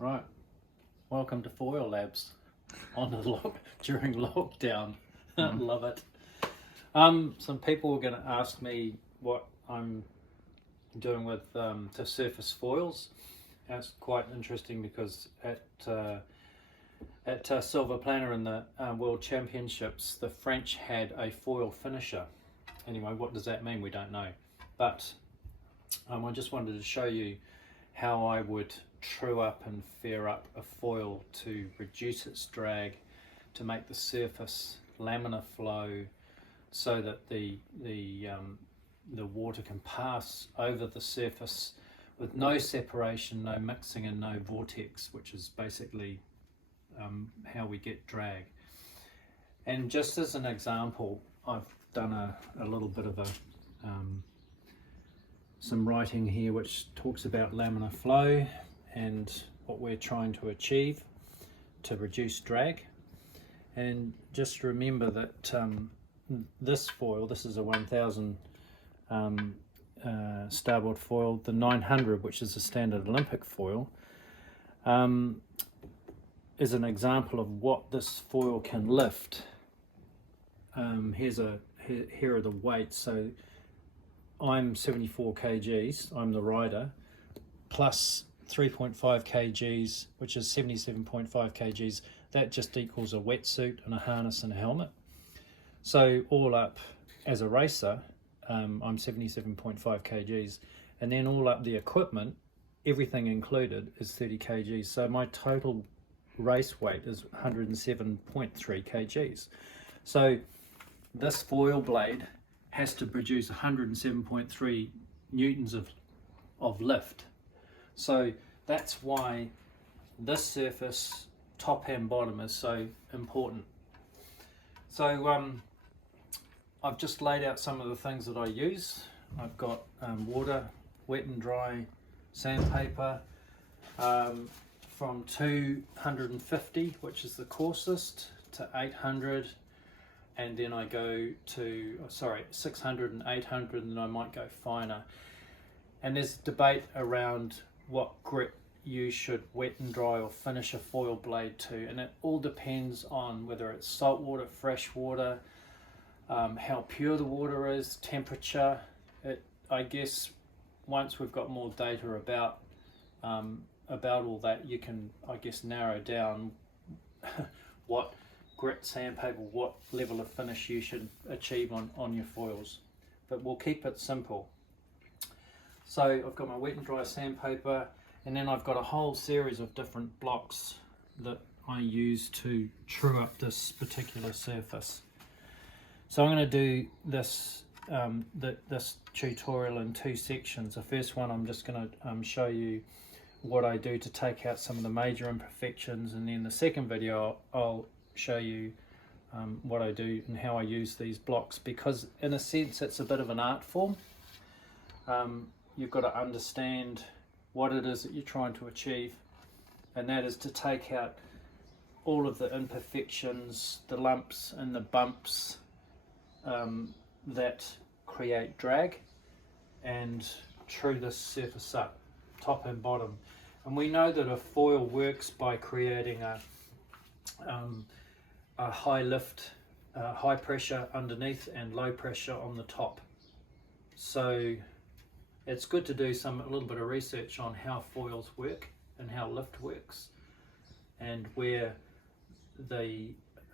Right, welcome to Foil Labs on the during lockdown. Love it. Some people were going to ask me what I'm doing with to surface foils. That's quite interesting because at Silver Planner in the World Championships, the French had a foil finisher. Anyway, what does that mean? We don't know. But I just wanted to show you how I would true up and fair up a foil to reduce its drag, to make the surface laminar flow so that the water can pass over the surface with no separation, no mixing and no vortex, which is basically how we get drag. And just as an example, I've done a little bit of some writing here which talks about laminar flow and what we're trying to achieve to reduce drag. And just remember that this foil, this is a 1000 starboard foil, the 900, which is a standard Olympic foil, is an example of what this foil can lift. Here are the weights. So I'm 74 kgs, I'm the rider, plus 3.5 kgs, which is 77.5 kgs. That just equals a wetsuit and a harness and a helmet. So all up, as a racer, I'm 77.5 kgs, and then all up the equipment, everything included, is 30 kgs. So my total race weight is 107.3 kgs. So this foil blade has to produce 107.3 newtons of lift. So that's why this surface, top and bottom, is so important. So I've just laid out some of the things that I use. I've got water, wet and dry sandpaper, from 250, which is the coarsest, to 800, and then I go to 600 and 800, and then I might go finer. And there's debate around what grit you should wet and dry or finish a foil blade to, and it all depends on whether it's salt water, fresh water, how pure the water is, temperature. I guess once we've got more data about all that, you can, I guess, narrow down what grit sandpaper, what level of finish you should achieve on your foils. But we'll keep it simple. So I've got my wet and dry sandpaper, and then I've got a whole series of different blocks that I use to true up this particular surface. So I'm going to do this this tutorial in two sections. The first one, I'm just going to show you what I do to take out some of the major imperfections, and then the second video I'll show you what I do and how I use these blocks, because in a sense it's a bit of an art form. You've got to understand what it is that you're trying to achieve, and that is to take out all of the imperfections, the lumps and the bumps that create drag, and true this surface up, top and bottom. And we know that a foil works by creating a high lift, high pressure underneath and low pressure on the top. So it's good to do a little bit of research on how foils work and how lift works, and where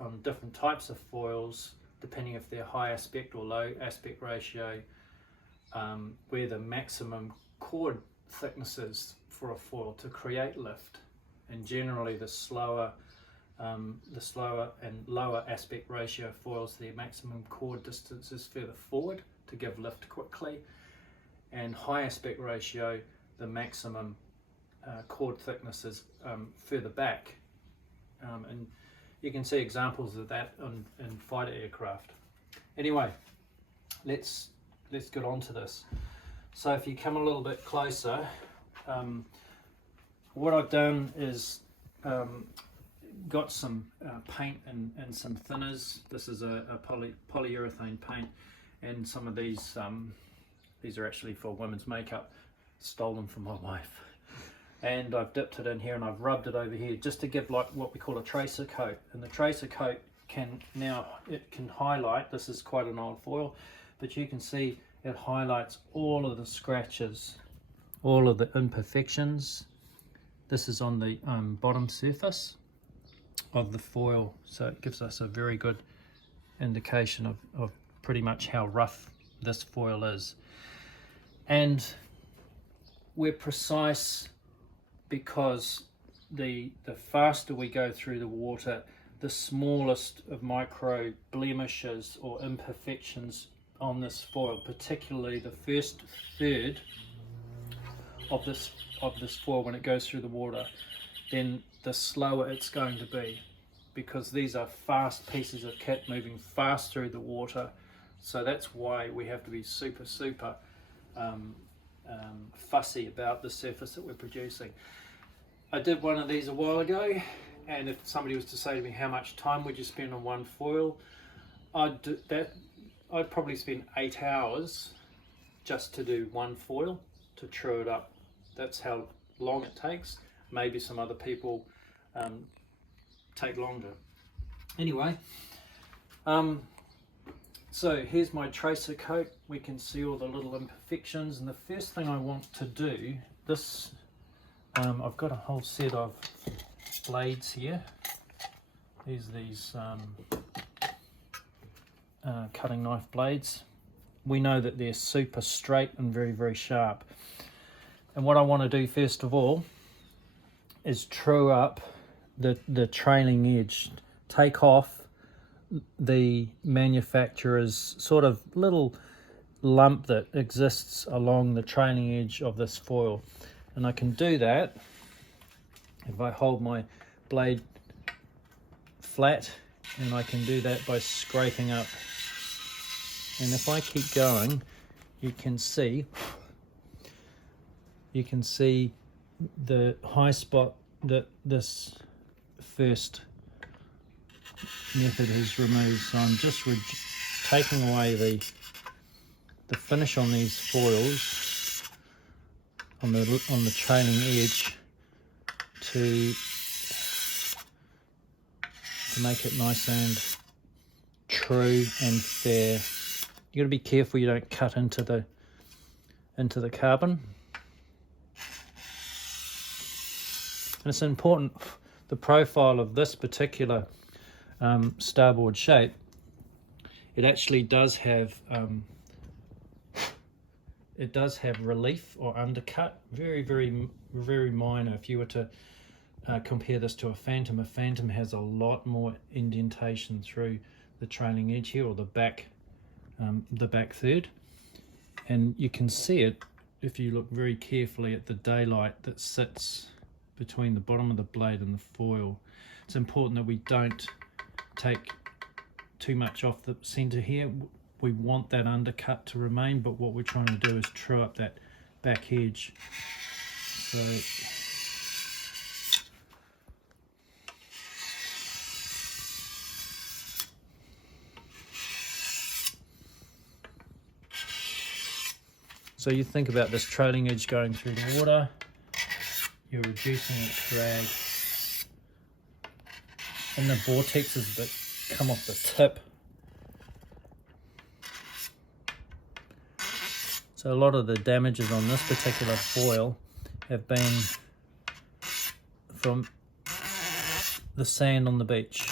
on different types of foils, depending if they're high aspect or low aspect ratio, where the maximum chord thickness is for a foil to create lift. And generally the slower and lower aspect ratio foils, their maximum chord distance is further forward to give lift quickly, and high aspect ratio, the maximum chord thickness is further back. And you can see examples of that in fighter aircraft. Anyway, let's get on to this. So if you come a little bit closer, what I've done is got some paint and some thinners. This is a polyurethane paint, and some of these are actually for women's makeup. Stole them from my wife. and I've dipped it in here and I've rubbed it over here just to give like what we call a tracer coat. And the tracer coat can highlight, this is quite an old foil, but you can see it highlights all of the scratches, all of the imperfections. This is on the bottom surface of the foil, so it gives us a very good indication of pretty much how rough this foil is. And we're precise because the faster we go through the water, the smallest of micro blemishes or imperfections on this foil, particularly the first third of this foil when it goes through the water, then the slower it's going to be, because these are fast pieces of kit moving fast through the water. So that's why we have to be super fussy about the surface that we're producing. I did one of these a while ago, and if somebody was to say to me, how much time would you spend on one foil, I'd probably spend 8 hours just to do one foil, to true it up. That's how long it takes. Maybe some other people take longer. Anyway, so here's my tracer coat. We can see all the little imperfections, and the first thing I want to do, I've got a whole set of blades here. These cutting knife blades. We know that they're super straight and very sharp. And what I want to do first of all is true up the trailing edge, take off the manufacturer's sort of little lump that exists along the trailing edge of this foil. And I can do that if I hold my blade flat, and I can do that by scraping up. And if I keep going, you can see the high spot that this first method has removed. So I'm just taking away the finish on these foils on the trailing edge to make it nice and true and fair. You got to be careful you don't cut into the carbon. And it's important, the profile of this particular starboard shape, it actually does have relief or undercut, very minor. If you were to compare this to a Phantom has a lot more indentation through the trailing edge here, or the back third, and you can see it if you look very carefully at the daylight that sits between the bottom of the blade and the foil. It's important that we don't take too much off the center here. We want that undercut to remain, but what we're trying to do is true up that back edge. So you think about this trailing edge going through the water, you're reducing its drag, and the vortex is a bit come off the tip. So a lot of the damages on this particular foil have been from the sand on the beach.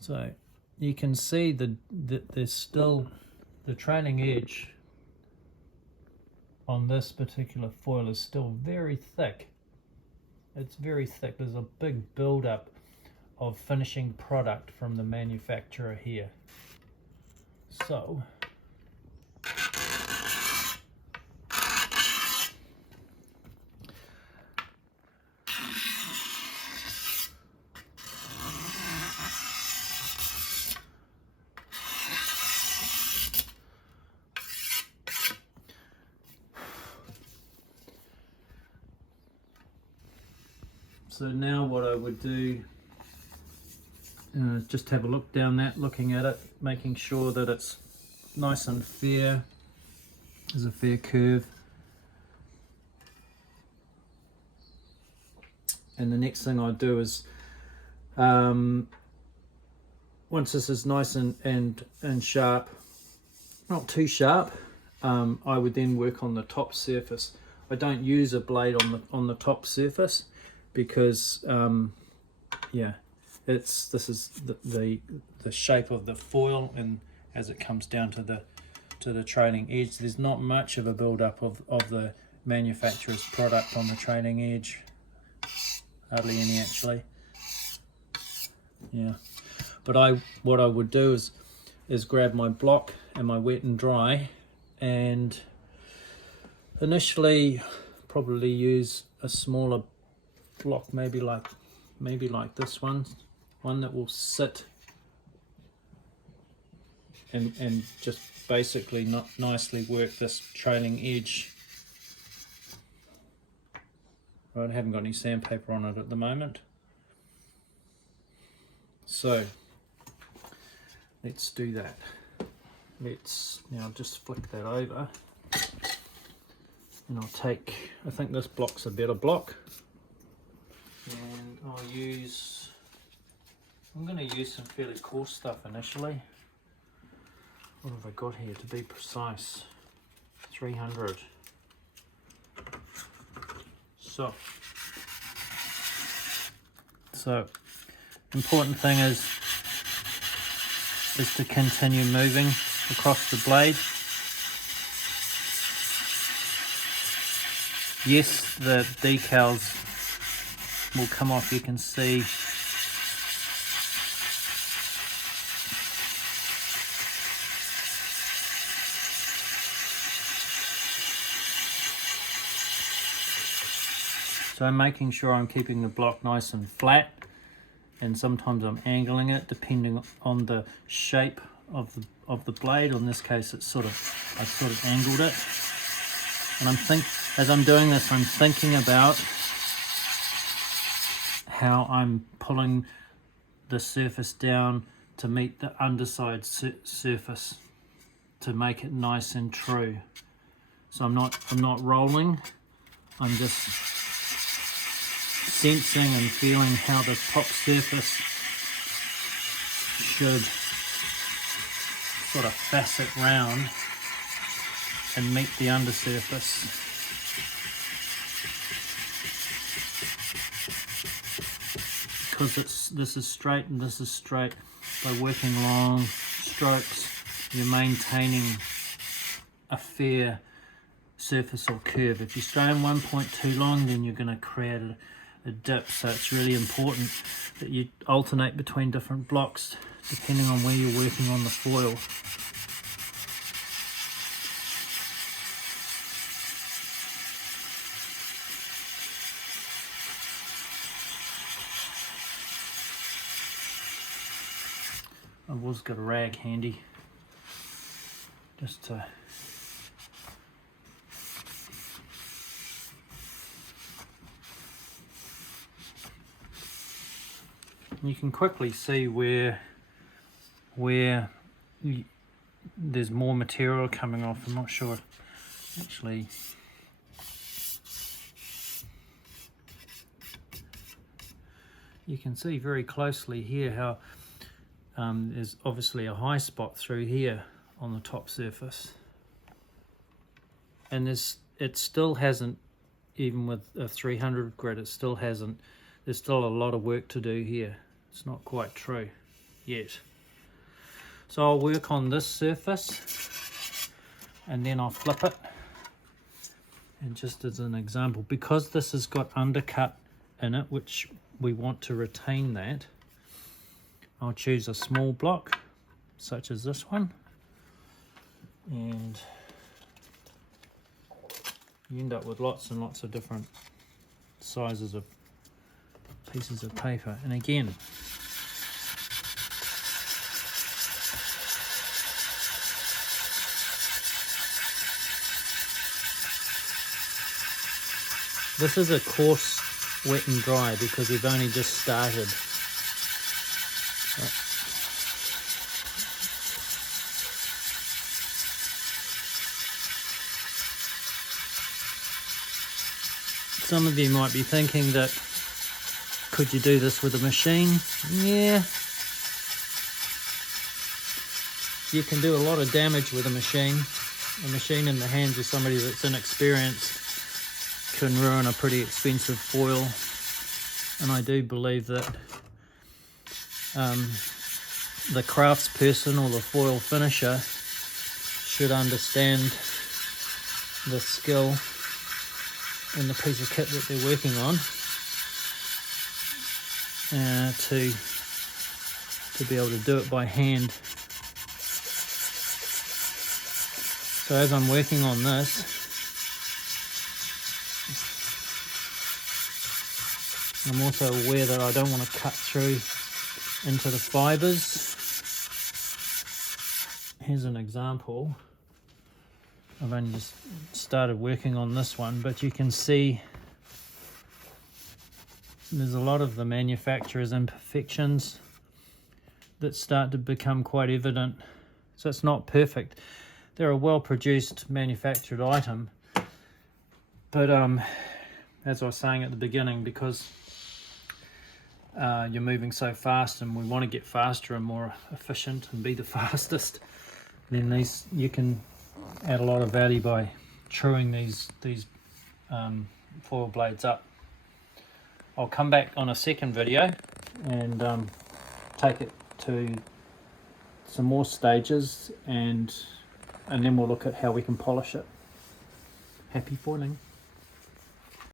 So you can see there's still the trailing edge on this particular foil is still very thick. It's very thick. There's a big build-up of finishing product from the manufacturer here. So now what I would do is just have a look down that, looking at it, making sure that it's nice and fair. There's a fair curve. And the next thing I do is, once this is nice and sharp, not too sharp, I would then work on the top surface. I don't use a blade on the top surface because yeah, this is the shape of the foil, and as it comes down to the trailing edge, there's not much of a build-up of the manufacturer's product on the trailing edge. Hardly any, actually. Yeah, but what I would do is grab my block and my wet and dry, and initially probably use a smaller block, maybe like this one that will sit and just basically not nicely work this trailing edge. Right, I haven't got any sandpaper on it at the moment, so let's do that. Let's now just flick that over, and I'll take, I think this block's a better block, and I'm going to use some fairly coarse stuff initially. What have I got here to be precise? 300. So important thing is to continue moving across the blade. Yes, the decals will come off, you can see. So I'm making sure I'm keeping the block nice and flat, and sometimes I'm angling it depending on the shape of the blade. In this case, I sort of angled it, and as I'm doing this, I'm thinking about how I'm pulling the surface down to meet the underside surface to make it nice and true. So I'm not rolling. I'm just sensing and feeling how the top surface should sort of facet round and meet the undersurface. Because this is straight and this is straight, by working long strokes, you're maintaining a fair surface or curve. If you stay on one point too long, then you're going to create a dip. So it's really important that you alternate between different blocks depending on where you're working on the foil. I've always got a rag handy just to you can quickly see where there's more material coming off. I'm not sure actually. You can see very closely here how there's obviously a high spot through here on the top surface, and it still hasn't, even with a 300 grit, it still hasn't. There's still a lot of work to do here. It's not quite true yet. So I'll work on this surface and then I'll flip it. And just as an example, because this has got undercut in it, which we want to retain that, I'll choose a small block such as this one, and you end up with lots and lots of different sizes of pieces of paper. And again, this is a coarse wet and dry because we've only just started. Some of you might be thinking that Could you do this with a machine? Yeah. You can do a lot of damage with a machine. A machine in the hands of somebody that's inexperienced can ruin a pretty expensive foil. And I do believe that the craftsperson or the foil finisher should understand the skill in the piece of kit that they're working on to be able to do it by hand. So as I'm working on this, I'm also aware that I don't want to cut through into the fibres. Here's an example. I've only just started working on this one, but you can see there's a lot of the manufacturer's imperfections that start to become quite evident. So it's not perfect. They're a well-produced manufactured item, but as I was saying at the beginning, because you're moving so fast and we want to get faster and more efficient and be the fastest, then you can add a lot of value by truing these foil blades up. I'll come back on a second video and take it to some more stages, and then we'll look at how we can polish it. Happy foiling.